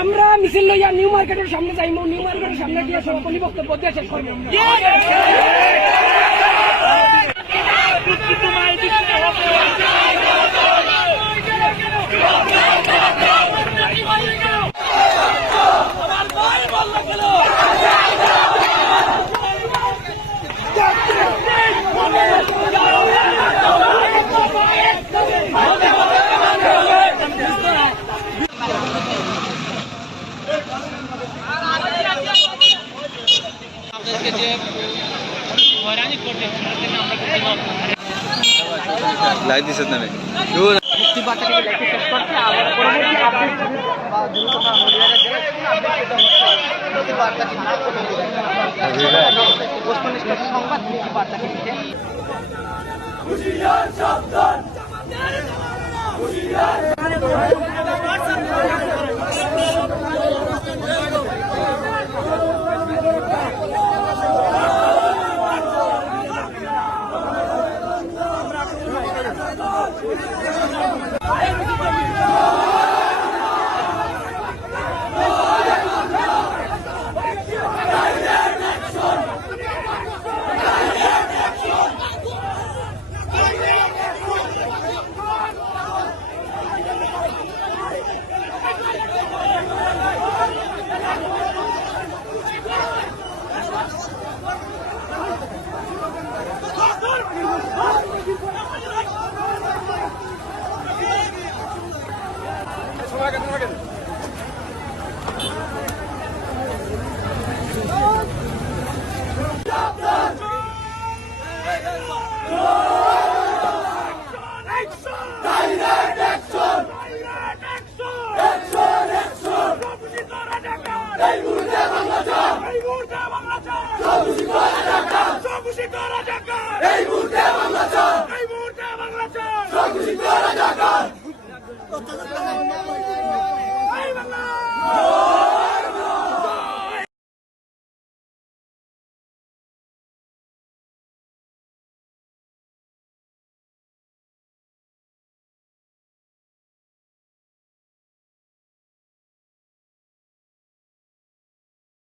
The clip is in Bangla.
আমরা মিছিল লইয়া নিউ মার্কেটের সামনে যাইব, নিউ মার্কেটের সামনে গিয়ে সমাপনী বক্তব্য দিয়ে শেষ করব। লাইভ দিছেন না মুক্তি বার্তাটিকে দেখতে শেষ করছে। আবার পরবর্তী আপডেট বা দ্রুত মুক্তি বার্তাটি বস্তুনিষ্ঠ সংবাদ মুক্তি বার্তাটি দিতে বাংলা